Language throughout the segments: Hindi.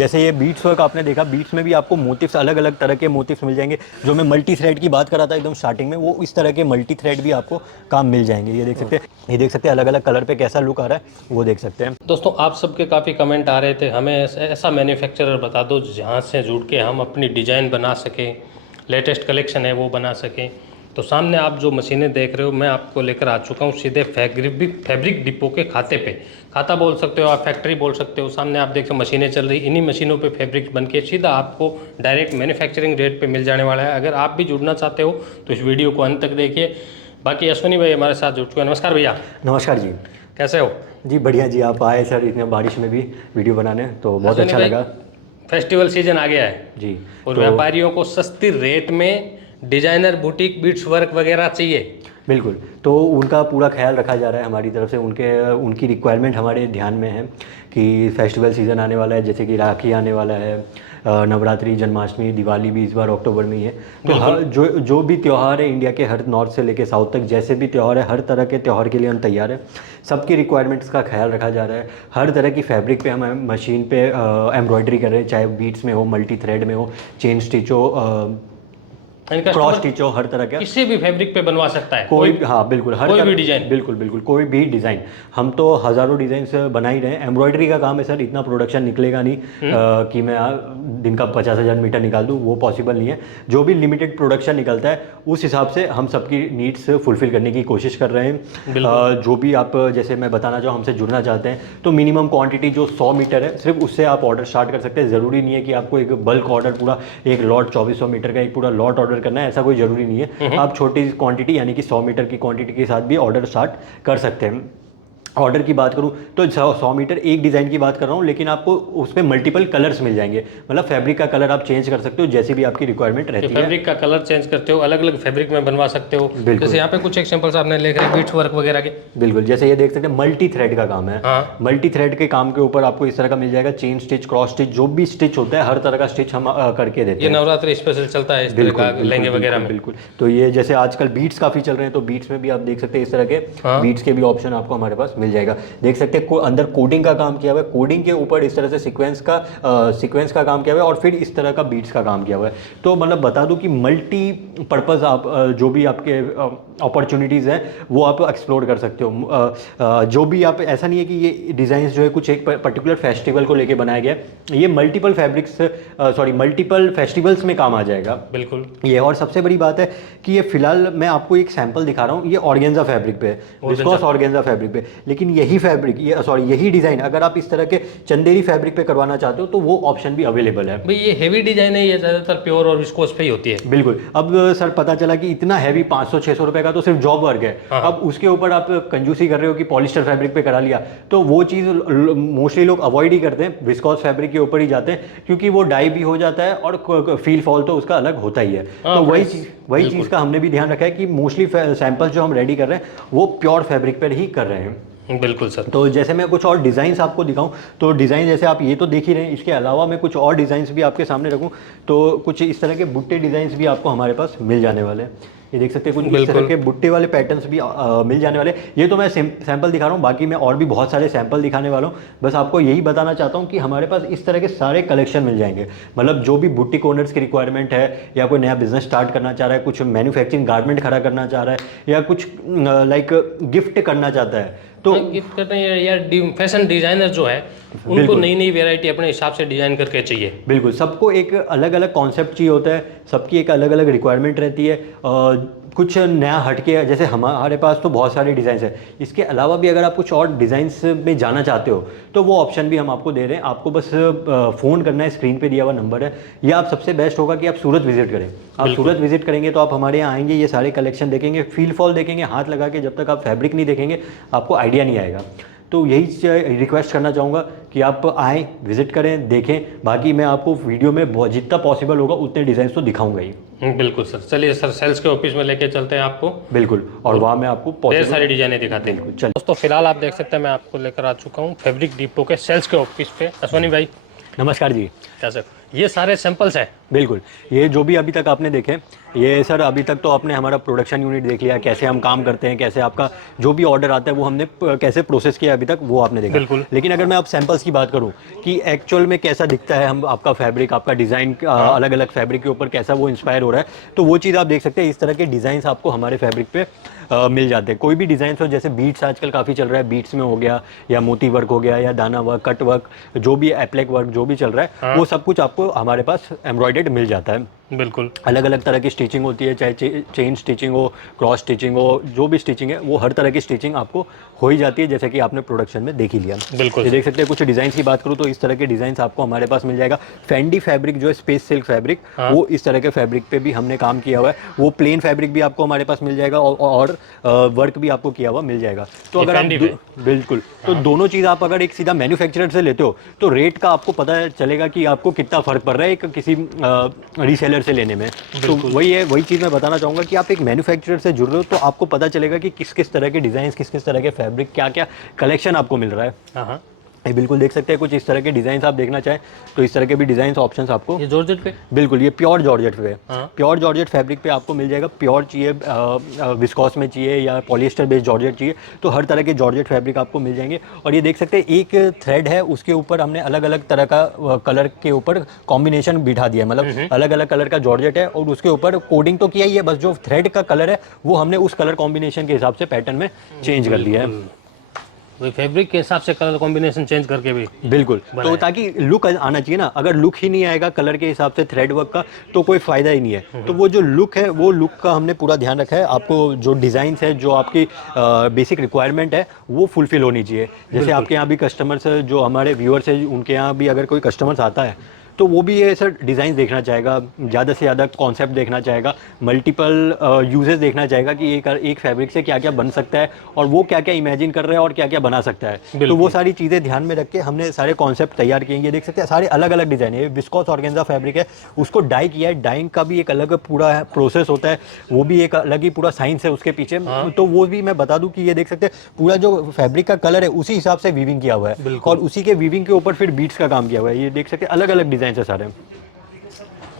जैसे ये बीट्स वर्क आपने देखा, बीट्स में भी आपको मोटिव्स, अलग अलग तरह के मोटिव्स मिल जाएंगे। जो मैं मल्टी थ्रेड की बात कर रहा था एकदम स्टार्टिंग में, वो इस तरह के मल्टी थ्रेड भी आपको काम मिल जाएंगे। ये देख सकते हैं, ये देख सकते हैं अलग अलग कलर पे कैसा लुक आ रहा है, वो देख सकते हैं। दोस्तों आप सबके काफ़ी कमेंट आ रहे थे, हमें ऐसा मैन्युफैक्चरर बता दो जहाँ से जुड़ के हम अपनी डिज़ाइन बना सकें, लेटेस्ट कलेक्शन है वो बना सकें। तो सामने आप जो मशीनें देख रहे हो, मैं आपको लेकर आ चुका हूँ सीधे फैब्रिक डिपो के खाते पे। खाता बोल सकते हो आप, फैक्ट्री बोल सकते हो। सामने आप देखो मशीनें चल रही, इन्हीं मशीनों पे फैब्रिक बन के सीधा आपको डायरेक्ट मैन्युफैक्चरिंग रेट पे मिल जाने वाला है। अगर आप भी जुड़ना चाहते हो तो इस वीडियो को अंत तक देखिए। बाकी अश्विनी भाई हमारे साथ जुड़ चुके हैं। नमस्कार भैया। नमस्कार जी। कैसे हो? जी बढ़िया जी, आप आए सर इतने बारिश में भी वीडियो बनाने, तो बहुत अश्विनी अच्छा भाई, लगा। फेस्टिवल सीजन आ गया है जी। और तो व्यापारियों को सस्ती रेट में डिजाइनर बुटीक बीट्स वर्क वगैरह चाहिए। बिल्कुल, तो उनका पूरा ख्याल रखा जा रहा है हमारी तरफ से। उनकी रिक्वायरमेंट हमारे ध्यान में है कि फेस्टिवल सीज़न आने वाला है, जैसे कि राखी आने वाला है, नवरात्रि, जन्माष्टमी, दिवाली भी इस बार अक्टूबर में ही है। तो हर जो भी त्यौहार है इंडिया के, हर नॉर्थ से लेके साउथ तक जैसे भी त्यौहार है, हर तरह के त्यौहार के लिए हम तैयार हैं। सबकी रिक्वायरमेंट्स का ख्याल रखा जा रहा है। हर तरह की फैब्रिक पे हम मशीन पे एम्ब्रॉयडरी कर रहे हैं, चाहे बीट्स में हो, मल्टी थ्रेड में हो, चेन स्टिच हो, क्रॉस स्टिच हो, हर तरह का किसी भी फैब्रिक पे बनवा सकता है कोई। हाँ बिल्कुल, हर कोई तरह भी डिजाइन। बिल्कुल बिल्कुल, कोई भी डिज़ाइन। हम तो हज़ारों डिज़ाइन बना ही रहे हैं। एम्ब्रॉयडरी का काम है सर, इतना प्रोडक्शन निकलेगा नहीं कि मैं दिन का 50,000 मीटर निकाल दूँ, वो पॉसिबल नहीं है। जो भी लिमिटेड प्रोडक्शन निकलता है उस हिसाब से हम सबकी नीड्स फुलफिल करने की कोशिश कर रहे हैं। जो भी आप, जैसे मैं बताना चाहूँ, हमसे जुड़ना चाहते हैं तो मिनिमम क्वांटिटी जो 100 मीटर है, सिर्फ उससे आप ऑर्डर स्टार्ट कर सकते हैं। ज़रूरी नहीं है कि आपको एक बल्क ऑर्डर, पूरा एक लॉट 2400 मीटर का एक पूरा लॉट ऑर्डर करना है, ऐसा कोई ज़रूरी नहीं है। आप छोटी क्वांटिटी यानी कि 100 मीटर की क्वांटिटी के साथ भी ऑर्डर स्टार्ट कर सकते हैं। ऑर्डर की बात करूं तो 100 मीटर एक डिज़ाइन की बात कर रहा हूं, लेकिन आपको उसमें मल्टीपल कलर्स मिल जाएंगे। मतलब फैब्रिक का कलर आप चेंज कर सकते हो जैसी भी आपकी रिक्वायरमेंट रहती है। फैब्रिक का कलर चेंज करते हो, अलग अलग फैब्रिक में बनवा सकते हो। जैसे यहाँ पे कुछ एग्जांपल्स आपने लिख रहे हैं बीट्स वर्क वगैरह के। बिल्कुल, जैसे ये देख सकते हैं मल्टी थ्रेड का काम है। हाँ। मल्टी थ्रेड के काम के ऊपर आपको इस तरह का मिल जाएगा, चेन स्टिच, क्रॉस स्टिच, जो भी स्टिच होता है हर तरह का स्टिच हम करके देते ये हैं। नवरात्रि स्पेशल चलता है इस तरह का लहंगे वगैरह में। बिल्कुल। तो ये जैसे आजकल बीट्स काफ़ी चल रहे हैं, तो बीट्स में भी आप देख सकते हैं इस तरह के बीट्स के भी ऑप्शन आपको हमारे पास मिल जाएगा। देख सकते हैं अंदर कोडिंग का काम किया हुआ है, कोडिंग के ऊपर इस तरह से सीक्वेंस का काम किया हुआ है, और फिर इस तरह का बीट्स का काम किया हुआ है। तो मतलब बता दूं कि मल्टी पर्पज़ आप जो भी आपके अपॉर्चुनिटीज़ हैं वो आप एक्सप्लोर कर सकते हो। जो भी आप, ऐसा नहीं है कि ये डिज़ाइंस जो है कुछ एक पर्टिकुलर फेस्टिवल को लेके बनाया गया है। ये मल्टीपल मल्टीपल फेस्टिवल्स में काम आ जाएगा। बिल्कुल ये, और सबसे बड़ी बात है कि ये फिलहाल मैं आपको एक सैंपल दिखा रहा हूँ, ये ऑर्गेन्जा फैब्रिक पे है, विस्कोस ऑर्गेन्जा फैब्रिक पे। लेकिन यही फैब्रिक, यही डिज़ाइन अगर आप इस तरह के चंदेरी फैब्रिक पे करवाना चाहते हो तो वो ऑप्शन भी अवेलेबल है। भाई ये हेवी डिजाइन है, ये ज़्यादातर प्योर और विस्कोस पे ही होती है। बिल्कुल। अब सर पता चला कि इतना हैवी 500-600 रुपए का तो सिर्फ जॉब वर्क है। हाँ। अब उसके ऊपर आप कंजूसी कर रहे हो कि पॉलिस्टर फैब्रिक पे करा लिया, तो वो चीज़ मोस्टली लोग अवॉइड ही करते हैं, विस्कोस फैब्रिक के ऊपर ही जाते हैं, क्योंकि वो डाई भी हो जाता है और फील फॉल तो उसका अलग होता ही है। तो वही चीज़ का हमने भी ध्यान रखा है कि मोस्टली सैंपल जो हम रेडी कर रहे हैं वो प्योर फैब्रिक पर ही कर रहे हैं। बिल्कुल सर। तो जैसे मैं कुछ और डिज़ाइंस आपको दिखाऊं, तो डिज़ाइन जैसे आप ये तो देख ही रहे हैं, इसके अलावा मैं कुछ और डिज़ाइंस भी आपके सामने रखूं तो कुछ इस तरह के बुट्टे डिज़ाइंस भी आपको हमारे पास मिल जाने वाले हैं। ये देख सकते हैं कुछ इस तरह के बुट्टे वाले पैटर्न्स भी मिल जाने वाले। ये तो मैं सैंपल दिखा रहा हूँ, बाकी मैं और भी बहुत सारे सैंपल दिखाने वाला हूँ। बस आपको यही बताना चाहता हूँ कि हमारे पास इस तरह के सारे कलेक्शन मिल जाएंगे। मतलब जो भी बुटीक ओनर्स की रिक्वायरमेंट है, या कोई नया बिजनेस स्टार्ट करना चाह रहा है, कुछ मैन्युफैक्चरिंग गारमेंट खड़ा करना चाह रहा है, या कुछ लाइक गिफ्ट करना चाहता है, तो गिफ्ट करते हैं या फैशन डिजाइनर जो है उनको नई नई वैरायटी अपने हिसाब से डिजाइन करके चाहिए। बिल्कुल, सबको एक अलग अलग कॉन्सेप्ट चाहिए होता है, सबकी एक अलग अलग रिक्वायरमेंट रहती है। कुछ नया हटके, जैसे हमारे पास तो बहुत सारे डिज़ाइंस हैं, इसके अलावा भी अगर आप कुछ और डिज़ाइंस में जाना चाहते हो तो वो ऑप्शन भी हम आपको दे रहे हैं। आपको बस फ़ोन करना है, स्क्रीन पे दिया हुआ नंबर है, या आप सबसे बेस्ट होगा कि आप सूरत विजिट करें। आप सूरत विजिट करेंगे तो आप हमारे यहाँ आएंगे, ये सारे कलेक्शन देखेंगे, फील फॉल देखेंगे, हाथ लगा के, जब तक आप फैब्रिक नहीं देखेंगे आपको आइडिया नहीं आएगा। तो यही रिक्वेस्ट करना चाहूँगा कि आप आएँ, विजिट करें, देखें। बाकी मैं आपको वीडियो में जितना पॉसिबल होगा उतने डिज़ाइन तो दिखाऊंगा ही। बिल्कुल सर। चलिए सर, सेल्स के ऑफिस में लेके चलते हैं आपको। बिल्कुल, और वहाँ मैं आपको ढेर सारी डिजाइनें दिखाते हैं। चलिए दोस्तों फिलहाल आप देख सकते हैं मैं आपको लेकर आ चुका हूँ फैब्रिक डिपो के सेल्स के ऑफिस पे। अश्विनी भाई नमस्कार जी। कैसे? ये सारे सैंपल्स हैं। बिल्कुल, ये जो भी अभी तक आपने देखे, ये सर अभी तक तो आपने हमारा प्रोडक्शन यूनिट देख लिया, कैसे हम काम करते हैं, कैसे आपका जो भी ऑर्डर आता है वो हमने कैसे प्रोसेस किया अभी तक वो आपने देखा। बिल्कुल। लेकिन अगर मैं अब सैंपल्स की बात करूं कि एक्चुअल में कैसा दिखता है हम आपका फैब्रिक, आपका डिज़ाइन अलग अलग फैब्रिक के ऊपर कैसा वो इंस्पायर हो रहा है, तो वो चीज़ आप देख सकते हैं। इस तरह के डिज़ाइंस आपको हमारे फैब्रिक पे मिल जाते हैं। कोई भी डिज़ाइन हो, जैसे बीट्स आजकल काफ़ी चल रहा है, बीट्स में हो गया या मोती वर्क हो गया या दाना वर्क, कट वर्क, जो भी एप्लेक वर्क जो भी चल रहा है वो सब कुछ आपको हमारे पास एम्ब्रॉयडर्ड मिल जाता है। बिल्कुल। अलग अलग तरह की स्टिचिंग होती है, चाहे चेन स्टिचिंग हो, क्रॉस स्टिचिंग हो, जो भी स्टिचिंग है वो हर तरह की स्टिचिंग आपको हो ही जाती है, जैसे कि आपने प्रोडक्शन में देख ही लिया। बिल्कुल। ये देख सकते हैं। कुछ डिज़ाइन की बात करूँ तो इस तरह के डिज़ाइन आपको हमारे पास मिल जाएगा। फेंडी फैब्रिक जो है, स्पेस सिल्क फैब्रिक, वो इस तरह के फैब्रिक पे भी हमने काम किया हुआ है। वो प्लेन फैब्रिक भी आपको हमारे पास मिल जाएगा और वर्क भी आपको किया हुआ मिल जाएगा। तो अगर आप बिल्कुल, तो दोनों चीज़ आप अगर एक सीधा मैन्युफैक्चरर से लेते हो तो रेट का आपको पता चलेगा कि आपको कितना फ़र्क पड़ रहा है एक किसी रीसेलर से लेने में। तो वही है, वही चीज़ मैं बताना चाहूँगा कि आप एक मैन्युफैक्चरर से जुड़ रहे हो तो आपको पता चलेगा कि किस किस तरह के डिज़ाइन, किस किस तरह के फैब्रिक, क्या क्या कलेक्शन आपको मिल रहा है। हाँ, ये बिल्कुल देख सकते हैं। कुछ इस तरह के डिज़ाइन आप देखना चाहें तो इस तरह के भी डिज़ाइन ऑप्शंस आपको, ये जॉर्जेट पे, बिल्कुल ये प्योर जॉर्जेट पे, हाँ। प्योर जॉर्जेट फैब्रिक पे आपको मिल जाएगा। प्योर चाहिए, विस्कॉस में चाहिए या पॉलिएस्टर बेस्ड जॉर्जेट चाहिए, तो हर तरह के जॉर्जेट फैब्रिक आपको मिल जाएंगे। और ये देख सकते हैं, एक थ्रेड है उसके ऊपर हमने अलग अलग तरह का कलर के ऊपर कॉम्बिनेशन बिठा दिया है, मतलब अलग अलग कलर का जॉर्जेट है और उसके ऊपर कोडिंग तो किया ही है, बस जो थ्रेड का कलर है वो हमने उस कलर कॉम्बिनेशन के हिसाब से पैटर्न में चेंज कर दिया है। वही फैब्रिक के हिसाब से कलर कॉम्बिनेशन चेंज करके भी बिल्कुल, तो ताकि लुक आना चाहिए ना। अगर लुक ही नहीं आएगा कलर के हिसाब से थ्रेड वर्क का तो कोई फ़ायदा ही नहीं है। तो वो जो लुक है वो लुक का हमने पूरा ध्यान रखा है। आपको जो डिज़ाइंस है, जो आपकी बेसिक रिक्वायरमेंट है वो फुलफिल होनी चाहिए। जैसे आपके यहाँ भी कस्टमर्स, जो हमारे व्यूअर्स है, उनके यहाँ भी अगर कोई कस्टमर्स आता है तो वो भी ये सर डिज़ाइन देखना चाहेगा, ज़्यादा से ज़्यादा कॉन्सेप्ट देखना चाहेगा, मल्टीपल यूजेस देखना चाहेगा कि एक फैब्रिक से क्या क्या बन सकता है और वो क्या क्या इमेजिन कर रहा है और क्या क्या बना सकता है। तो वो सारी चीज़ें ध्यान में रख के हमने सारे कॉन्सेप्ट तैयार किए। ये देख सकते हैं सारे अलग अलग डिज़ाइन है। विस्कोस ऑर्गेन्जा फैब्रिक है, उसको डाई किया है। डाइंग का भी एक अलग पूरा प्रोसेस होता है, वो भी एक अलग ही पूरा साइंस है उसके पीछे। तो वो भी मैं बता दूं कि ये देख सकते हैं पूरा जो फैब्रिक का कलर है उसी हिसाब से वीविंग किया हुआ है और उसी के वीविंग के ऊपर फिर बीट्स का काम किया हुआ है। ये देख सकते हैं अलग अलग डिज़ाइन है सारे।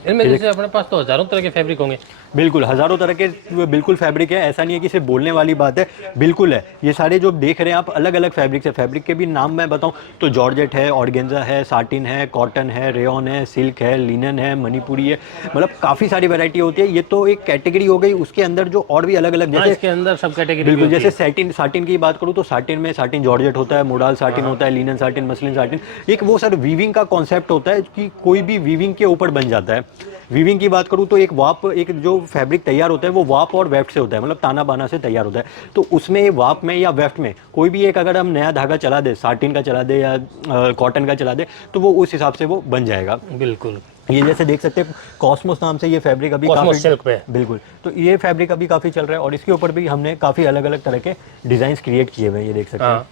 इनमें जैसे अपने पास तो हज़ारों तरह के फैब्रिक होंगे। बिल्कुल, हज़ारों तरह के बिल्कुल फैब्रिक है। ऐसा नहीं है कि सिर्फ बोलने वाली बात है, बिल्कुल है। ये सारे जो देख रहे हैं आप अलग अलग फैब्रिक है। फैब्रिक के भी नाम मैं बताऊं तो जॉर्जेट है, ऑर्गेन्जा है, साटिन है, कॉटन है, रेयॉन है, सिल्क है, लिनन है, मणिपुरी है, मतलब काफ़ी सारी वैरायटी होती है। ये तो एक कैटेगरी हो गई, उसके अंदर जो और भी अलग अलग, जैसे इसके अंदर सब कैटेगरी बिल्कुल, जैसे साटिन की बात करूँ तो साटिन में साटिन जॉर्जेट होता है, मोडाल साटिन होता है, लिनन साटिन, मसलिन साटिन। एक वो सर वीविंग का कॉन्सेप्ट होता है कि कोई भी वीविंग के ऊपर बन जाता है। वीविंग की बात करूँ तो एक जो फैब्रिक तैयार होता है वो वाप और वेफ्ट से होता है, मतलब ताना बाना से तैयार होता है। तो उसमें वाप में या वेफ्ट में कोई भी एक अगर हम नया धागा चला दे, साटिन का चला दे या कॉटन का चला दे, तो वो उस हिसाब से वो बन जाएगा। बिल्कुल। ये जैसे देख सकते हैं कॉस्मोस नाम से ये फैब्रिक अभी काफ़ी सिल्क पे, बिल्कुल, तो ये फैब्रिक अभी काफ़ी चल रहा है और इसके ऊपर भी हमने काफ़ी अलग अलग तरह के डिज़ाइन क्रिएट किए हुए हैं। ये देख सकते हैं।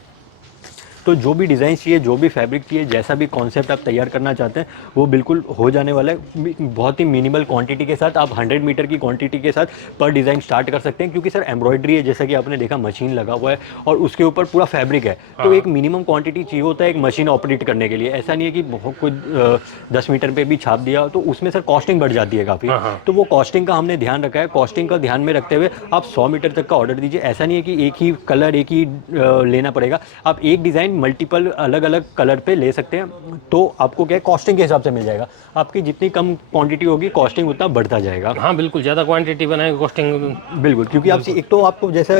तो जो भी डिज़ाइन चाहिए, जो भी फैब्रिक चाहिए, जैसा भी कॉन्सेप्ट आप तैयार करना चाहते हैं वो बिल्कुल हो जाने वाला है। बहुत ही मिनिमल क्वांटिटी के साथ आप 100 मीटर की क्वांटिटी के साथ पर डिज़ाइन स्टार्ट कर सकते हैं, क्योंकि सर एम्ब्रॉयडरी है, जैसा कि आपने देखा मशीन लगा हुआ है और उसके ऊपर पूरा फैब्रिक है। तो एक मिनिमम क्वांटिटी चाहिए होता है एक मशीन ऑपरेट करने के लिए। ऐसा नहीं है कि बहुत कुछ 10 मीटर पर भी छाप दिया तो उसमें सर कॉस्टिंग बढ़ जाती है काफ़ी। तो वो कॉस्टिंग का हमने ध्यान रखा है। कॉस्टिंग का ध्यान में रखते हुए आप 100 मीटर तक का ऑर्डर दीजिए। ऐसा नहीं है कि एक ही कलर एक ही लेना पड़ेगा, आप एक डिज़ाइन मल्टीपल अलग अलग कलर पे ले सकते हैं। तो आपको क्या है, कॉस्टिंग के हिसाब से मिल जाएगा। आपकी जितनी कम क्वांटिटी होगी कॉस्टिंग उतना बढ़ता जाएगा। हाँ बिल्कुल, ज़्यादा क्वांटिटी बनाएंगे कॉस्टिंग बिल्कुल, क्योंकि आप एक तो आपको जैसा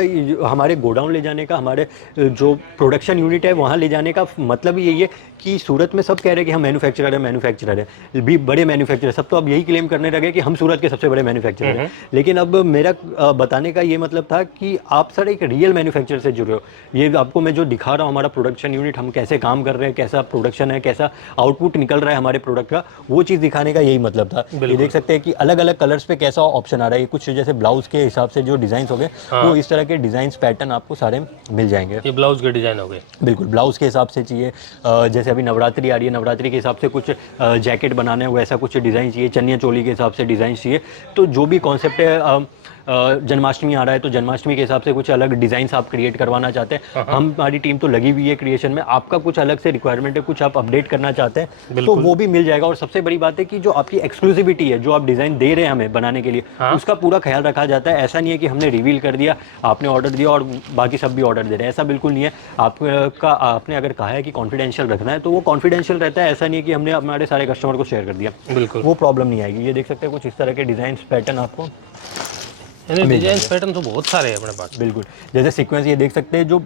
हमारे गोडाउन ले जाने का, हमारे जो प्रोडक्शन यूनिट है वहाँ ले जाने का मतलब यही है कि सूरत में सब कह रहे हैं कि हम मैन्युफैक्चरर है भी, बड़े मैन्युफैक्चरर, सब तो अब यही क्लेम करने लगे कि हम सूरत के सबसे बड़े मैन्युफैक्चरर हैं। लेकिन अब मेरा बताने का ये मतलब था कि आप सर एक रियल मैन्युफैक्चरर से जुड़े हो। ये आपको मैं जो दिखा रहा हूँ हमारा प्रोडक्शन यूनिट, हम कैसे काम कर रहे हैं, कैसा प्रोडक्शन है, कैसा आउटपुट निकल रहा है हमारे प्रोडक्ट का, वो चीज़ दिखाने का यही मतलब था। ये देख सकते हैं कि अलग अलग कलर्स पे कैसा ऑप्शन आ रहा है। कुछ जैसे ब्लाउज के हिसाब से जो डिज़ाइन हो गए वो इस तरह के डिज़ाइन पैटर्न आपको सारे मिल जाएंगे। ये ब्लाउज के डिज़ाइन हो गए। बिल्कुल, ब्लाउज के हिसाब से चाहिए, जैसे अभी नवरात्रि आ रही है, नवरात्रि के हिसाब से कुछ जैकेट बनाना है, वैसा कुछ डिज़ाइन चाहिए, चनिया चोली के हिसाब से डिज़ाइन चाहिए। तो जो भी कॉन्सेप्ट है जन्माष्टमी आ रहा है तो जन्माष्टमी के हिसाब से कुछ अलग डिज़ाइन आप क्रिएट करवाना चाहते हैं, हमारी टीम तो लगी हुई है क्रिएशन में। आपका कुछ अलग से रिक्वायरमेंट है, कुछ आप अपडेट करना चाहते हैं तो वो भी मिल जाएगा। और सबसे बड़ी बात है कि जो आपकी एक्सक्लूसिविटी है, जो आप डिज़ाइन दे रहे हैं हमें बनाने के लिए, उसका पूरा ख्याल रखा जाता है। ऐसा नहीं है कि हमने रिवील कर दिया, आपने ऑर्डर दिया और बाकी सब भी ऑर्डर दे रहे हैं, ऐसा बिल्कुल नहीं है। आपका आपने अगर कहा है कि कॉन्फिडेंशियल रखना है तो वो कॉन्फिडेंशियल रहता है। ऐसा नहीं है कि हमने हमारे सारे कस्टमर को शेयर कर दिया, बिल्कुल वो प्रॉब्लम नहीं आएगी। ये देख सकते हैं कुछ इस तरह के डिज़ाइन पैटर्न आपको, डिजाइन पैटर्न तो बहुत सारे हैं अपने पास। बिल्कुल, जैसे सीक्वेंस ये देख सकते हैं जो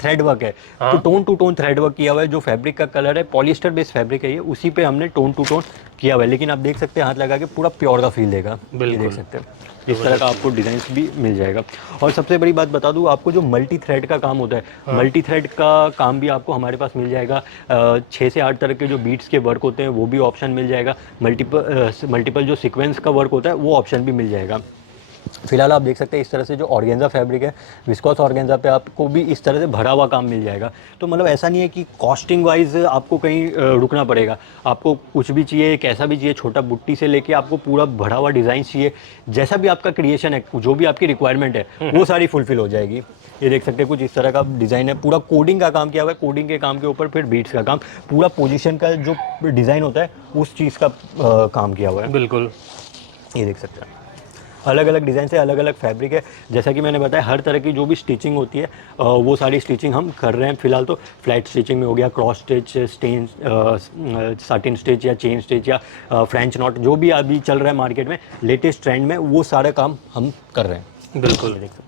थ्रेड वर्क है, तो tone to tone thread work किया हुआ है। जो फैब्रिक का कलर है पॉलिएस्टर बेस्ड फैब्रिक है ये, उसी पे हमने टोन टू टोन किया हुआ है। लेकिन आप देख सकते हैं हाथ लगा के पूरा प्योर का फील देगा, ये देख सकते हैं। इस तरह का आपको डिज़ाइन भी मिल जाएगा। और सबसे बड़ी बात बता दूं आपको, जो मल्टी थ्रेड का काम होता है, मल्टी थ्रेड का काम भी आपको हमारे पास मिल जाएगा। 6 से 8 तरह के जो बीट्स के वर्क होते हैं वो भी ऑप्शन मिल जाएगा। मल्टीपल जो सीक्वेंस का वर्क होता है वो ऑप्शन भी मिल जाएगा। फिलहाल आप देख सकते हैं इस तरह से जो ऑर्गेन्जा फैब्रिक है, विस्कोस ऑर्गेन्जा पे आपको भी इस तरह से भरा हुआ काम मिल जाएगा। तो मतलब ऐसा नहीं है कि कॉस्टिंग वाइज आपको कहीं रुकना पड़ेगा। आपको कुछ भी चाहिए, कैसा भी चाहिए, छोटा बुट्टी से लेके आपको पूरा भरा हुआ डिज़ाइन चाहिए, जैसा भी आपका क्रिएशन है, जो भी आपकी रिक्वायरमेंट है वो सारी फुलफिल हो जाएगी। ये देख सकते हैं कुछ इस तरह का डिज़ाइन है, पूरा कोडिंग का काम किया हुआ है। कोडिंग के काम के ऊपर फिर बीट्स का काम, पूरा पोजीशन का जो डिज़ाइन होता है उस चीज़ का काम किया हुआ है। बिल्कुल, ये देख सकते हैं अलग अलग डिज़ाइन से अलग अलग फैब्रिक है। जैसा कि मैंने बताया हर तरह की जो भी स्टिचिंग होती है वो सारी स्टिचिंग हम कर रहे हैं। फिलहाल तो फ्लैट स्टिचिंग में हो गया, cross stitch, stem, satin stitch या चेन स्टिच या फ्रेंच नॉट, जो भी अभी चल रहा है मार्केट में लेटेस्ट ट्रेंड में, वो सारा काम हम कर रहे हैं। बिल्कुल देख सकते हैं,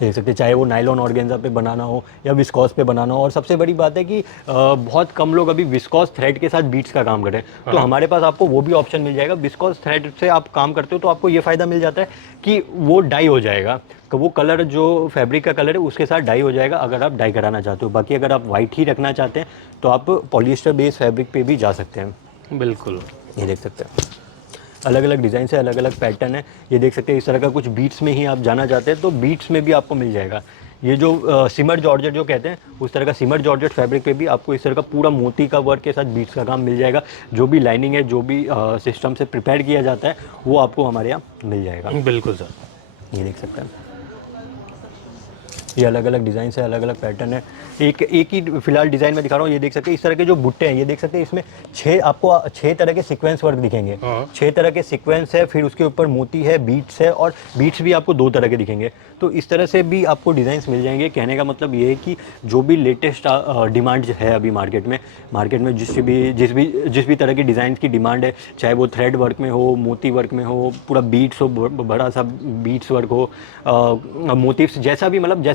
देख सकते हैं, चाहे वो नायलॉन ऑर्गेन्जा पे बनाना हो या विस्कॉस पे बनाना हो। और सबसे बड़ी बात है कि बहुत कम लोग अभी विस्कॉस थ्रेड के साथ बीट्स का काम कर रहे हैं, तो हमारे पास आपको वो भी ऑप्शन मिल जाएगा। विस्कॉस थ्रेड से आप काम करते हो तो आपको ये फ़ायदा मिल जाता है कि वो डाई हो जाएगा, तो वो कलर जो फैब्रिक का कलर है उसके साथ डाई हो जाएगा अगर आप डाई कराना चाहते हो। बाकी अगर आप वाइट ही रखना चाहते हैं तो आप पॉलिएस्टर बेस्ड फैब्रिक पे भी जा सकते हैं। बिल्कुल, ये देख सकते हैं अलग अलग डिज़ाइन से अलग अलग पैटर्न है। ये देख सकते हैं इस तरह का कुछ बीट्स में ही आप जाना चाहते हैं तो बीट्स में भी आपको मिल जाएगा। ये जो सिमर जॉर्जेट जो कहते हैं, उस तरह का सिमर जॉर्जेट फैब्रिक पे भी आपको इस तरह का पूरा मोती का वर्क के साथ बीट्स का काम मिल जाएगा। जो भी लाइनिंग है, जो भी सिस्टम से प्रिपेयर किया जाता है, वो आपको हमारे यहाँ मिल जाएगा। बिल्कुल सर, ये देख सकते हैं ये अलग अलग डिज़ाइन से अलग अलग पैटर्न है। एक ही फिलहाल डिज़ाइन में दिखा रहा हूँ। ये देख सकते हैं इस तरह के जो बुट्टे हैं, ये देख सकते हैं इसमें आपको 6 तरह के सीक्वेंस वर्क दिखेंगे। 6 तरह के सीक्वेंस है, फिर उसके ऊपर मोती है, बीट्स है, और बीट्स भी आपको 2 तरह के दिखेंगे। तो इस तरह से भी आपको डिज़ाइंस मिल जाएंगे। कहने का मतलब ये है कि जो भी लेटेस्ट डिमांड है अभी मार्केट में जिस भी तरह की डिज़ाइन की डिमांड है, चाहे वो थ्रेड वर्क में हो, मोती वर्क में हो, पूरा बीट्स हो, बड़ा सा बीट्स वर्क हो, मोटिव्स, जैसा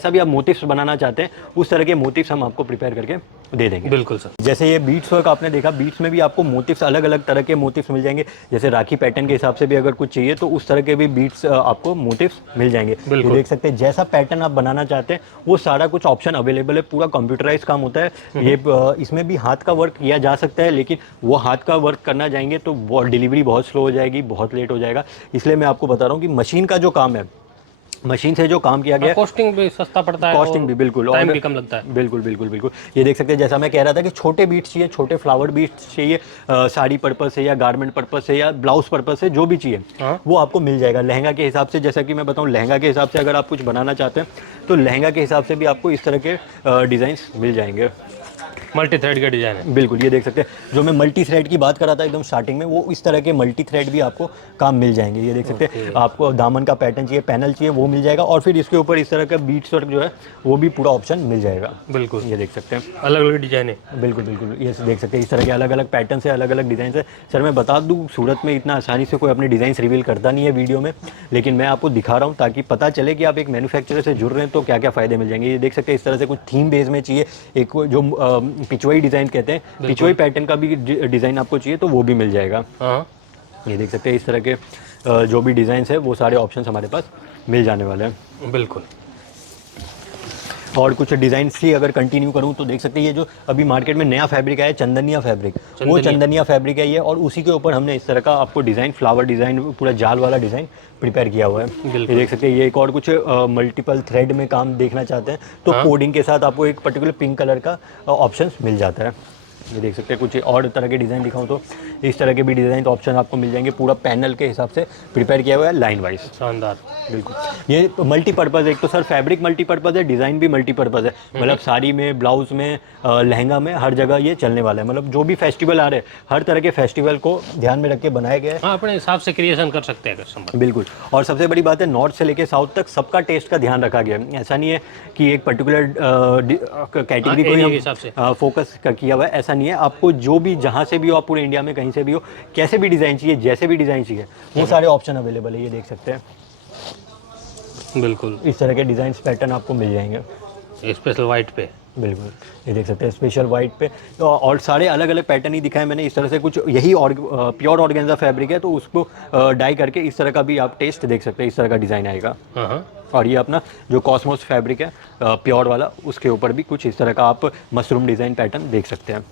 भी आप मोटिव्स बनाना चाहते हैं उस तरह के मोटिव्स हम आपको प्रिपेयर करके दे देंगे। बिल्कुल सर। जैसे ये बीट्स वर्क आपने देखा, बीट्स में भी आपको मोटिव्स अलग अलग तरह के मोटिव्स मिल जाएंगे। जैसे राखी पैटर्न के हिसाब से भी अगर कुछ चाहिए तो उस तरह के भी बीट्स आपको मोटिव्स मिल जाएंगे। ये देख सकते हैं जैसा पैटर्न आप बनाना चाहते हैं वो सारा कुछ ऑप्शन अवेलेबल है। पूरा कंप्यूटराइज काम होता है। ये इसमें भी हाथ का वर्क किया जा सकता है, लेकिन वो हाथ का वर्क करना जाएंगे तो डिलीवरी बहुत स्लो हो जाएगी, बहुत लेट हो जाएगा। इसलिए मैं आपको बता रहा हूँ कि मशीन का जो काम है, मशीन से जो काम किया गया, कॉस्टिंग भी सस्ता पड़ता है, कॉस्टिंग भी बिल्कुल, टाइम भी कम लगता है। बिल्कुल। ये देख सकते हैं जैसा मैं कह रहा था कि छोटे बीट्स चाहिए, छोटे फ्लावर बीट्स चाहिए, साड़ी पर्पस से या गारमेंट पर्पस से या ब्लाउज पर्पस से, जो भी चाहिए वो आपको मिल जाएगा। लहंगा के हिसाब से, जैसा कि मैं बताऊं, लहंगा के हिसाब से अगर आप कुछ बनाना चाहते हैं तो लहंगा के हिसाब से भी आपको इस तरह के डिज़ाइंस मिल जाएंगे। मल्टी थ्रेड का डिज़ाइन है, बिल्कुल। ये देख सकते हैं जो मैं मल्टी थ्रेड की बात कर रहा था एकदम स्टार्टिंग में, वो इस तरह के मल्टी थ्रेड भी आपको काम मिल जाएंगे। ये देख सकते हैं आपको दामन का पैटर्न चाहिए, पैनल चाहिए, वो मिल जाएगा। और फिर इसके ऊपर इस तरह का बीट्स वर्क जो है वो भी पूरा ऑप्शन मिल जाएगा। बिल्कुल, ये देख सकते हैं अलग अलग डिज़ाइन है। बिल्कुल। ये देख सकते हैं इस तरह के अलग अलग पैटर्न से अलग अलग डिज़ाइन है। सर मैं बता दूं, सूरत में इतना आसानी से कोई अपने डिज़ाइन रिवील करता नहीं है वीडियो में, लेकिन मैं आपको दिखा रहा हूँ ताकि पता चले कि आप एक मैन्युफैक्चरर से जुड़ रहे हैं तो क्या क्या फ़ायदे मिल जाएंगे। ये देख सकते हैं इस तरह से कुछ थीम बेस में चाहिए, एक जो पिचवाई डिज़ाइन कहते हैं, पिचवाई पैटर्न का भी डिज़ाइन आपको चाहिए तो वो भी मिल जाएगा। ये देख सकते हैं इस तरह के जो भी डिज़ाइंस है वो सारे ऑप्शंस हमारे पास मिल जाने वाले हैं। बिल्कुल। और कुछ डिज़ाइन ही अगर कंटिन्यू करूं तो देख सकते हैं ये जो अभी मार्केट में नया फैब्रिक आया है, चंदनिया फैब्रिक, वो चंदनिया फैब्रिक है ये, और उसी के ऊपर हमने इस तरह का आपको डिज़ाइन, फ्लावर डिज़ाइन, पूरा जाल वाला डिज़ाइन प्रिपेयर किया हुआ है। ये देख सकते हैं ये एक और कुछ मल्टीपल थ्रेड में काम देखना चाहते हैं तो कोडिंग के साथ आपको एक पर्टिकुलर पिंक कलर का ऑप्शन मिल जाता है। ये देख सकते हैं, कुछ और तरह के डिज़ाइन दिखाऊं तो इस तरह के भी डिज़ाइन ऑप्शन आपको मिल जाएंगे। पूरा पैनल के हिसाब से प्रिपेयर किया हुआ है लाइन वाइज। शानदार। बिल्कुल, ये मल्टीपर्पज़ है। एक तो सर फैब्रिक मल्टीपर्पज़ है, डिज़ाइन भी मल्टीपर्पज़ है। मतलब साड़ी में, ब्लाउज में, लहंगा में, हर जगह ये चलने वाला है। मतलब जो भी फेस्टिवल आ रहे हैं, हर तरह के फेस्टिवल को ध्यान में रख के बनाया गया है। हाँ, अपने हिसाब से क्रिएशन कर सकते हैं कस्टमर। बिल्कुल। और सबसे बड़ी बात है, नॉर्थ से लेके साउथ तक सबका टेस्ट का ध्यान रखा गया है। ऐसा नहीं है कि एक पर्टिकुलर कैटेगरी को एरिया के ही हिसाब से। हम फोकस किया हुआ है, ऐसा नहीं है। आपको जो भी, जहाँ से भी हो, आप पूरे इंडिया में कहीं से भी हो, कैसे भी डिज़ाइन चाहिए, जैसे भी डिज़ाइन चाहिए, वो सारे ऑप्शन अवेलेबल है। ये देख सकते हैं, बिल्कुल। इस तरह के डिज़ाइन पैटर्न आपको मिल जाएंगे। स्पेशल वाइट पे। बिल्कुल, ये देख सकते हैं स्पेशल वाइट पे। तो और सारे अलग अलग पैटर्न ही दिखाए मैंने। इस तरह से कुछ यही प्योर ऑर्गेन्जा फैब्रिक है, तो उसको डाई करके इस तरह का भी आप टेस्ट देख सकते हैं। इस तरह का डिज़ाइन आएगा। हाँ। और ये अपना जो कॉस्मोस फैब्रिक है प्योर वाला, उसके ऊपर भी कुछ इस तरह का आप मशरूम डिज़ाइन पैटर्न देख सकते हैं।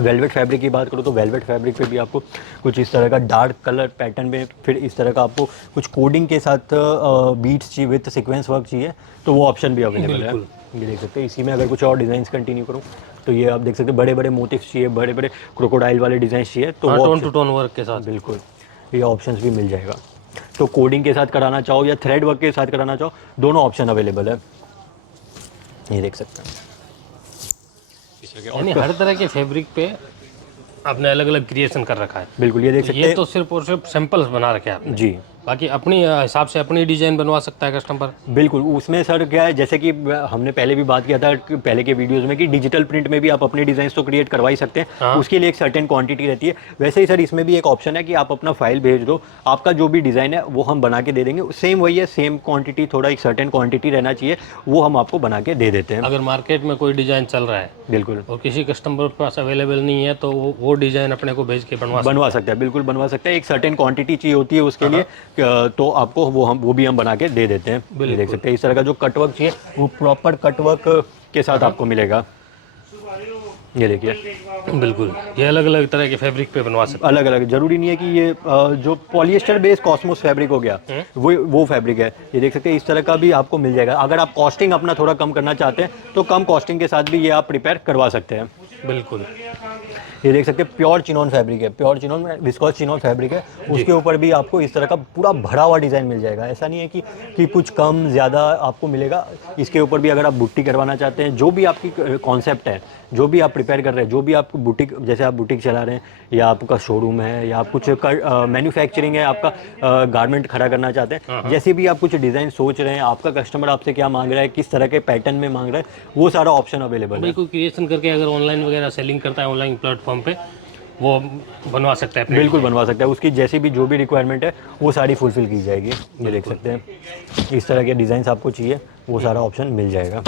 वेलवेट फैब्रिक की बात करूँ तो वेलवेट फैब्रिक पे भी आपको कुछ इस तरह का डार्क कलर पैटर्न में, फिर इस तरह का आपको कुछ कोडिंग के साथ बीट्स चाहिए विथ सीक्वेंस वर्क चाहिए, तो वो ऑप्शन भी अवेलेबल है। ये देख सकते हैं। इसी में अगर कुछ और डिज़ाइंस कंटिन्यू करूँ तो ये आप देख सकते हैं, बड़े बड़े मोटिव्स चाहिए, बड़े बड़े क्रोकोडाइल वाले डिज़ाइन चाहिए, तो वो टोन टू टोन वर्क के साथ। बिल्कुल, ये ऑप्शंस भी मिल जाएगा। तो कोडिंग के साथ कराना चाहो या थ्रेड वर्क के साथ कराना चाहो, दोनों ऑप्शन अवेलेबल है। ये देख सकते हैं। यानी हर तरह के फैब्रिक पे आपने अलग अलग क्रिएशन कर रखा है। बिल्कुल, ये देख सकते ये हैं। तो सिर्फ और सिर्फ सैंपल्स बना रखे हैं आपने। जी, बाकी अपनी हिसाब से अपनी डिजाइन बनवा सकता है कस्टमर। बिल्कुल। उसमें सर क्या है, जैसे कि हमने पहले भी बात किया था कि पहले के वीडियोस में, कि डिजिटल प्रिंट में भी आप अपने डिजाइन तो क्रिएट करवा ही सकते हैं। हाँ। उसके लिए एक सर्टेन क्वांटिटी रहती है। वैसे ही सर इसमें भी एक ऑप्शन है कि आप अपना फाइल भेज दो, आपका जो भी डिज़ाइन है वो हम बना के दे देंगे। सेम वही है, सेम क्वांटिटी, थोड़ा एक सर्टेन क्वांटिटी रहना चाहिए, वो हम आपको बना के दे देते हैं। अगर मार्केट में कोई डिजाइन चल रहा है बिल्कुल, और किसी कस्टमर के पास अवेलेबल नहीं है, तो वो डिजाइन अपने को भेज के बनवा सकते हैं। बिल्कुल बनवा सकते हैं। एक सर्टेन क्वांटिटी चाहिए होती है उसके लिए, तो आपको वो भी हम बना के दे देते हैं। ये देख सकते हैं, इस तरह का जो कटवर्क चाहिए वो प्रॉपर कटवर्क के साथ आपको मिलेगा। ये देखिए, बिल्कुल। ये अलग अलग तरह के फैब्रिक पे बनवा सकते अलग अलग, जरूरी नहीं है कि ये जो पॉलिएस्टर बेस्ड कॉस्मोस फैब्रिक हो गया वो फैब्रिक है। ये देख सकते हैं, इस तरह का भी आपको मिल जाएगा। अगर आप कॉस्टिंग अपना थोड़ा कम करना चाहते हैं तो कम कॉस्टिंग के साथ भी ये आप प्रिपेयर करवा सकते हैं। बिल्कुल। ये देख सकते हैं, प्योर चिनॉन फैब्रिक है, pure chinon viscose chinon fabric है। उसके ऊपर भी आपको इस तरह का पूरा भरा हुआ डिज़ाइन मिल जाएगा। ऐसा नहीं है कि कुछ कम ज़्यादा आपको मिलेगा। इसके ऊपर भी अगर आप बुट्टी करवाना चाहते हैं, जो भी आपकी कॉन्सेप्ट है, जो भी आप प्रिपेयर कर रहे हैं, जो भी आप बुटीक, जैसे आप बुटीक चला रहे हैं या आपका शोरूम है या आप कुछ मैन्युफैक्चरिंग है, आपका गारमेंट खड़ा करना चाहते हैं, जैसे भी आप कुछ डिज़ाइन सोच रहे हैं, आपका कस्टमर आपसे क्या मांग रहा है, किस तरह के पैटर्न में मांग रहा है, वो सारा ऑप्शन अवेलेबल है। बिल्कुल। क्रिएशन करके अगर ऑनलाइन वगैरह सेलिंग करता है ऑनलाइन प्लेटफॉर्म पे, वो बनवा सकता है। बिल्कुल बनवा सकता है। उसकी जैसी भी जो भी रिक्वायरमेंट है वो सारी फुलफिल की जाएगी। ये देख सकते हैं, इस तरह के डिज़ाइंस आपको चाहिए वो सारा ऑप्शन मिल जाएगा।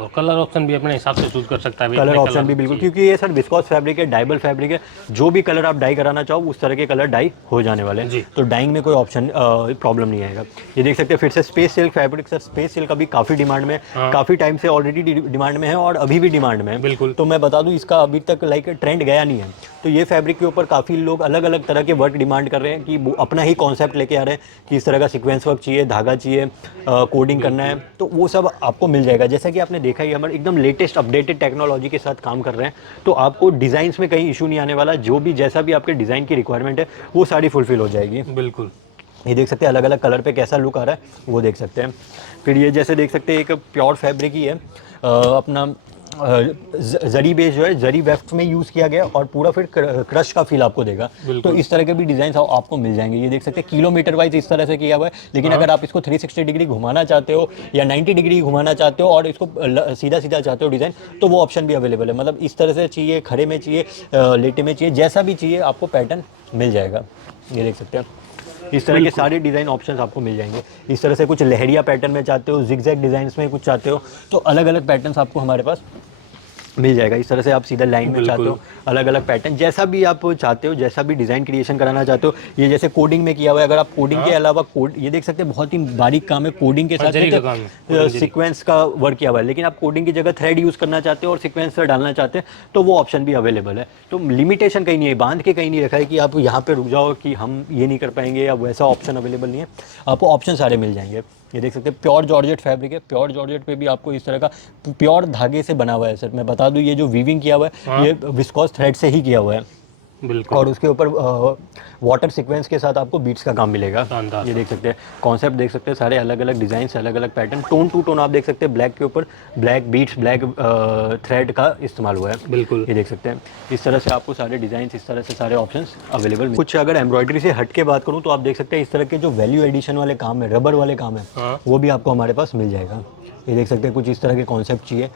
और कलर ऑप्शन भी अपने हिसाब से चूज कर सकता है। कलर ऑप्शन भी बिल्कुल, क्योंकि ये सर विस्कोस फैब्रिक है, डाइबल फैब्रिक है। जो भी कलर आप डाई कराना चाहो उस तरह के कलर डाई हो जाने वाले हैं, तो डाइंग में कोई ऑप्शन प्रॉब्लम नहीं आएगा। ये देख सकते हैं फिर से space silk fabric. Sir space silk अभी काफ़ी डिमांड में है, काफ़ी टाइम से ऑलरेडी डिमांड में है और अभी भी डिमांड में है। बिल्कुल। तो मैं बता दूं, इसका अभी तक ट्रेंड गया नहीं है। तो ये फैब्रिक के ऊपर काफ़ी लोग अलग अलग तरह के वर्क डिमांड कर रहे हैं कि वो अपना ही कॉन्सेप्ट लेके आ रहे हैं कि इस तरह का सीक्वेंस वर्क चाहिए, धागा चाहिए, कोडिंग करना है, तो वो सब आपको मिल जाएगा। जैसा कि आपने देखा ही, हमारे एकदम लेटेस्ट अपडेटेड टेक्नोलॉजी के साथ काम कर रहे हैं, तो आपको डिज़ाइंस में कहीं इशू नहीं आने वाला। जो भी जैसा भी आपके डिज़ाइन की रिक्वायरमेंट है वो सारी फुलफिल हो जाएगी। बिल्कुल। ये देख सकते हैं अलग अलग कलर पे कैसा लुक आ रहा है, वो देख सकते हैं। फिर ये जैसे देख सकते हैं, एक प्योर फैब्रिक ही है, अपना जरी बेस जो है जरी वेफ्ट में यूज़ किया गया और पूरा फिर क्रश का फील आपको देगा। तो इस तरह के भी डिज़ाइन आपको मिल जाएंगे। ये देख सकते हैं किलोमीटर वाइज इस तरह से किया हुआ है, लेकिन अगर आप इसको 360 डिग्री घुमाना चाहते हो या 90 डिग्री घुमाना चाहते हो और इसको सीधा सीधा चाहते हो डिज़ाइन, तो वो ऑप्शन भी अवेलेबल है। मतलब इस तरह से चाहिए, खड़े में चाहिए, लेटे में चाहिए, जैसा भी चाहिए आपको पैटर्न मिल जाएगा। ये देख सकते हैं, इस तरह के सारे डिज़ाइन ऑप्शंस आपको मिल जाएंगे। इस तरह से कुछ लहरिया पैटर्न में चाहते हो, जिगजैग डिज़ाइंस में कुछ चाहते हो, तो अलग अलग पैटर्न्स आपको हमारे पास मिल जाएगा। इस तरह से आप सीधा लाइन में चाहते हो, अलग अलग पैटर्न, जैसा भी आप चाहते हो, जैसा भी डिज़ाइन क्रिएशन कराना चाहते हो। ये जैसे कोडिंग में किया हुआ है, अगर आप कोडिंग के अलावा कोड, ये देख सकते हैं बहुत ही बारीक काम है कोडिंग के साथ सीक्वेंस का वर्क किया हुआ है, लेकिन आप कोडिंग की जगह थ्रेड यूज़ करना चाहते हो और सीक्वेंस डालना चाहते हैं, तो वो ऑप्शन भी अवेलेबल है। तो लिमिटेशन कहीं नहीं है, बांध के कहीं नहीं रखा है कि आप यहाँ पर रुक जाओ कि हम ये नहीं कर पाएंगे या वैसा ऑप्शन अवेलेबल नहीं है। आपको ऑप्शन सारे मिल जाएंगे। ये देख सकते हैं प्योर जॉर्जेट फैब्रिक है। प्योर जॉर्जेट पे भी आपको इस तरह का प्योर धागे से बना हुआ है सर। मैं बता दूं ये जो वीविंग किया हुआ है हाँ। ये विस्कोस थ्रेड से ही किया हुआ है बिल्कुल। और उसके ऊपर वाटर सीक्वेंस के साथ आपको बीट्स का काम मिलेगा। शानदार ये सर। देख सकते हैं कॉन्सेप्ट देख सकते हैं, सारे अलग अलग डिजाइन, अलग अलग पैटर्न, टोन टू टोन आप देख सकते हैं। ब्लैक के ऊपर ब्लैक बीट्स, ब्लैक थ्रेड का इस्तेमाल हुआ है। बिल्कुल। ये देख सकते हैं इस तरह से आपको सारे डिजाइन, इस तरह से सारे ऑप्शंस अवेलेबल। कुछ अगर एम्ब्रॉयडरी से हट के बात करूँ तो आप देख सकते हैं इस तरह के जो वैल्यू एडिशन वाले काम है, रबर वाले काम है, हाँ। वो भी आपको हमारे पास मिल जाएगा। ये देख सकते हैं कुछ इस तरह के कॉन्सेप्ट चाहिए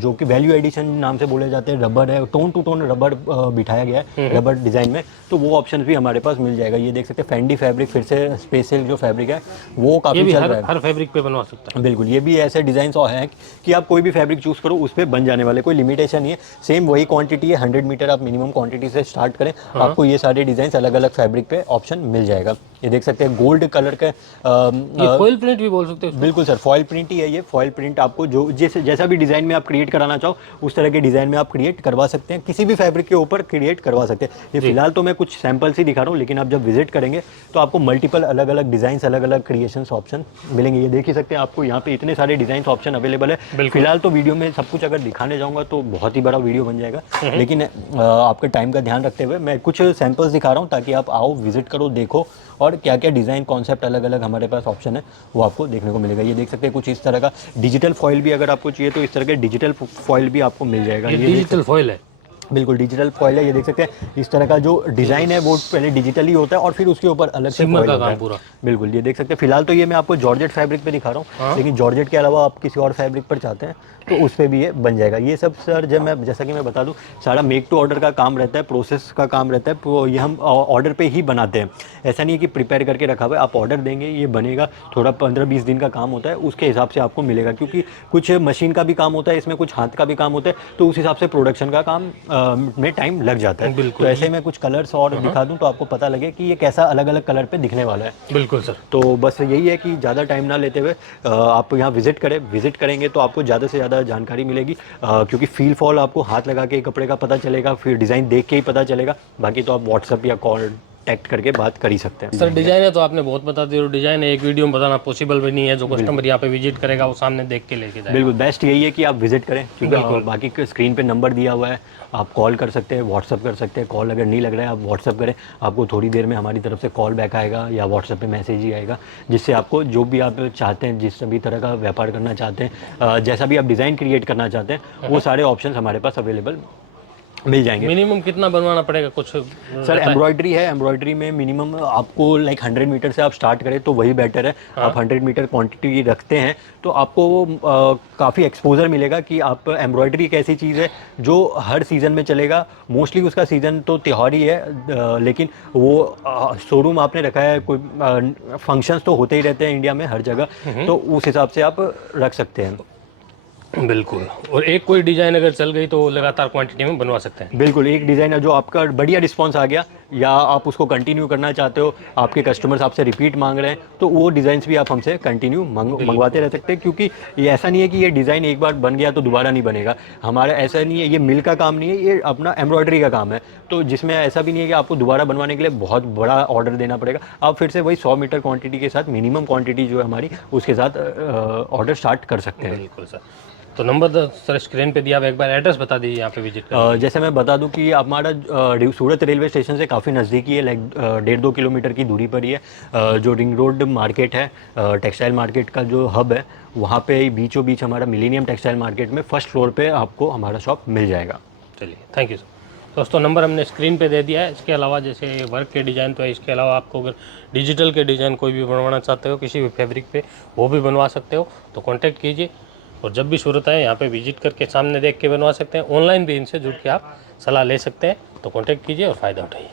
जो कि वैल्यू एडिशन नाम से बोले जाते हैं। रबर है, टोन टू टोन रबर बिठाया गया है रबर डिज़ाइन में, तो वो ऑप्शन भी हमारे पास मिल जाएगा। ये देख सकते हैं फेंडी फैब्रिक, फिर से स्पेशल जो फैब्रिक है वो ये काफ़ी भी चल रहा है। हर फैब्रिक पे बनवा सकता है। बिल्कुल, ये भी ऐसे डिज़ाइन हैं कि आप कोई भी फैब्रिक चूज़ करो उस पर बन जाने वाले, कोई लिमिटेशन नहीं है। सेम वही क्वांटिटी है, 100 मीटर आप मिनिमम क्वांटिटी से स्टार्ट करें, आपको ये सारे डिज़ाइन अलग अलग फैब्रिक पे ऑप्शन मिल जाएगा। ये देख सकते हैं गोल्ड कलर के ये फॉइल प्रिंट भी बोल सकते हो। बिल्कुल सर, फॉइल प्रिंट ही है ये। फॉइल प्रिंट आपको जो जैसा भी डिज़ाइन में आप क्रिएट कराना चाहो उस तरह के डिज़ाइन में आप क्रिएट करवा सकते हैं, किसी भी फैब्रिक के ऊपर क्रिएट करवा सकते हैं। ये फिलहाल तो मैं कुछ सैंपल्स ही दिखा रहा हूँ, लेकिन आप जब विजिट करेंगे तो आपको मल्टीपल अलग अलग डिज़ाइन, अलग अलग क्रिएशंस ऑप्शन मिलेंगे। ये देख ही सकते हैं, आपको यहाँ पे इतने सारे डिज़ाइन ऑप्शन अवेलेबल है। फिलहाल तो वीडियो में सब कुछ अगर दिखाने जाऊँगा तो बहुत ही बड़ा वीडियो बन जाएगा, लेकिन आपके टाइम का ध्यान रखते हुए मैं कुछ सैंपल्स दिखा रहा हूँ ताकि आप आओ, विजिट करो, देखो और क्या क्या डिज़ाइन कॉन्सेप्ट अलग अलग हमारे पास ऑप्शन है वो आपको देखने को मिलेगा। ये देख सकते हैं कुछ इस तरह का डिजिटल फॉइल भी अगर आपको चाहिए तो इस तरह के डिजिटल फॉइल भी आपको मिल जाएगा। ये डिजिटल फॉइल है। बिल्कुल डिजिटल फॉइल है। ये देख सकते हैं इस तरह का जो डिज़ाइन है वो पहले डिजिटली होता है और फिर उसके ऊपर अलग से फॉइल होता है पूरा। बिल्कुल, ये देख सकते हैं। फिलहाल तो ये मैं आपको जॉर्जेट फैब्रिक पे दिखा रहा हूँ, लेकिन जॉर्जेट के अलावा आप किसी और फैब्रिक पर चाहते हैं तो उस पर भी ये बन जाएगा। ये सब सर जैसा कि मैं बता दूं सारा मेक टू ऑर्डर का काम रहता है, प्रोसेस का काम रहता है, तो ये हम ऑर्डर पे ही बनाते हैं। ऐसा नहीं है कि प्रिपेयर करके रखा हुआ है, आप ऑर्डर देंगे ये बनेगा, थोड़ा 15-20 दिन का काम होता है, उसके हिसाब से आपको मिलेगा। क्योंकि कुछ मशीन का भी काम होता है इसमें, कुछ हाथ का भी काम होता है, तो उस हिसाब से प्रोडक्शन का काम में टाइम लग जाता है। तो ऐसे में कुछ कलर्स और दिखा दूं तो आपको पता लगे कि ये कैसा अलग अलग कलर पे दिखने वाला है। बिल्कुल सर। तो बस यही है कि ज़्यादा टाइम ना लेते हुए आप यहाँ विजिट करेंगे तो आपको ज़्यादा से ज़्यादा जानकारी मिलेगी, क्योंकि फील फॉल आपको हाथ लगा के कपड़े का पता चलेगा, फिर डिज़ाइन देख के ही पता चलेगा। बाकी तो आप व्हाट्सअप या कॉन्टैक्ट करके बात कर ही सकते हैं। सर डिज़ाइन है तो आपने बहुत बता दिया, डिज़ाइन है एक वीडियो में बताना पॉसिबल भी नहीं है। जो कस्टमर यहाँ पे विजिट करेगा वो सामने देख के लेके जाएगा। बिल्कुल बेस्ट यही है कि आप विजिट करें, क्योंकि बाकी स्क्रीन पे नंबर दिया हुआ है, आप कॉल कर सकते हैं, व्हाट्सअप कर सकते हैं। कॉल अगर नहीं लग रहा है आप व्हाट्सअप करें, आपको थोड़ी देर में हमारी तरफ से कॉल बैक आएगा या व्हाट्सअप पे मैसेज ही आएगा, जिससे आपको जो भी आप चाहते हैं, जिस भी तरह का व्यापार करना चाहते हैं, जैसा भी आप डिज़ाइन क्रिएट करना चाहते हैं, वो सारे ऑप्शन हमारे पास अवेलेबल मिल जाएंगे। मिनिमम कितना बनवाना पड़ेगा कुछ सर? एम्ब्रॉयडरी है, एम्ब्रॉयडरी में मिनिमम आपको लाइक 100 मीटर से आप स्टार्ट करें तो वही बेटर है। आप 100 मीटर क्वांटिटी रखते हैं तो आपको काफ़ी एक्सपोजर मिलेगा कि आप एम्ब्रॉयडरी एक ऐसी चीज़ है जो हर सीज़न में चलेगा। मोस्टली उसका सीज़न तो त्योहार ही है, लेकिन वो शोरूम आपने रखा है, कोई फंक्शंस तो होते ही रहते हैं इंडिया में हर जगह, तो उस हिसाब से आप रख सकते हैं। बिल्कुल। और एक कोई डिज़ाइन अगर चल गई तो लगातार क्वांटिटी में बनवा सकते हैं। बिल्कुल, एक डिज़ाइन है जो आपका बढ़िया रिस्पांस आ गया या आप उसको कंटिन्यू करना चाहते हो, आपके कस्टमर्स आपसे रिपीट मांग रहे हैं, तो वो डिज़ाइंस भी आप हमसे कंटिन्यू मंगवाते रह सकते हैं। क्योंकि ये ऐसा नहीं है कि ये डिज़ाइन एक बार बन गया तो दोबारा नहीं बनेगा। हमारा ऐसा नहीं है, ये मिल का काम नहीं है, ये अपना एम्ब्रॉयडरी का काम है, तो जिसमें ऐसा भी नहीं है कि आपको दोबारा बनवाने के लिए बहुत बड़ा ऑर्डर देना पड़ेगा। आप फिर से वही 100 मीटर क्वांटिटी के साथ, मिनिमम क्वांटिटी जो है हमारी, उसके साथ ऑर्डर स्टार्ट कर सकते हैं। बिल्कुल सर। तो नंबर सर स्क्रीन पे दिया, आप एक बार एड्रेस बता दीजिए यहाँ पे विजिट कर। जैसे मैं बता दूं कि हमारा सूरत रेलवे स्टेशन से काफ़ी नज़दीकी है, लाइक 1.5-2 किलोमीटर की दूरी पर ही है। जो रिंग रोड मार्केट है, टेक्सटाइल मार्केट का जो हब है, वहाँ पे बीचों बीच हमारा मिलेनियम टेक्सटाइल मार्केट में फर्स्ट फ्लोर पे आपको हमारा शॉप मिल जाएगा। चलिए, थैंक यू सर। दोस्तों नंबर हमने स्क्रीन पे दे दिया है। इसके अलावा जैसे वर्क के डिज़ाइन तो है, इसके अलावा आपको अगर डिजिटल के डिज़ाइन कोई भी बनवाना चाहते हो किसी भी फैब्रिक पे, वो भी बनवा सकते हो, तो कॉन्टैक्ट कीजिए। और जब भी सूरत आए यहाँ पे विजिट करके सामने देख के बनवा सकते हैं। ऑनलाइन भी इनसे जुड़ के आप सलाह ले सकते हैं। तो कॉन्टैक्ट कीजिए और फ़ायदा उठाइए।